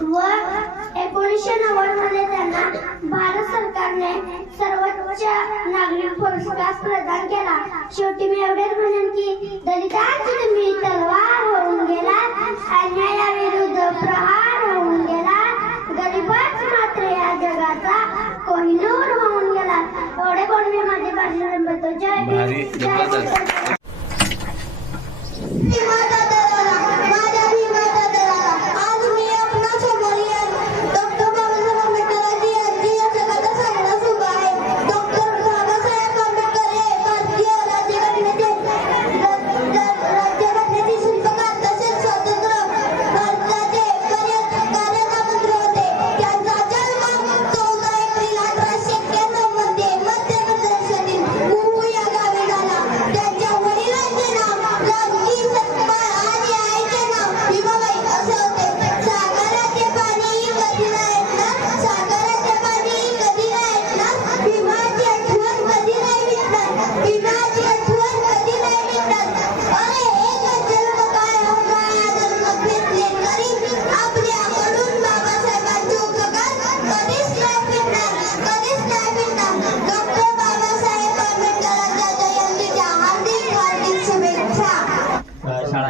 व एकोणीसशे नव्वदमध्ये त्यांना भारत सरकारने सर्वोच्च नागरिक पुरस्कार प्रदान केला. शेवटी मी एवढेच म्हणेन की दलितांची तुम्ही तलवार होऊन गेला अन्यायाविरुद्ध प्रहार होऊन गेला गरीबच मात्र या जगाचा कोहिनूर होऊन गेला एवढे कोण मी माझे भाषण जय जय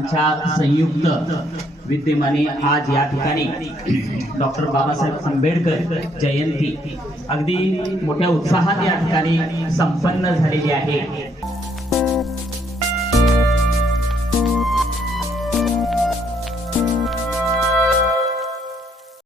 त्यांच्या संयुक्त विद्यमाने आज या ठिकाणी डॉक्टर बाबासाहेब आंबेडकर जयंती. अगदी मोठ्या उत्साहात या ठिकाणी संपन्न झालेली आहे.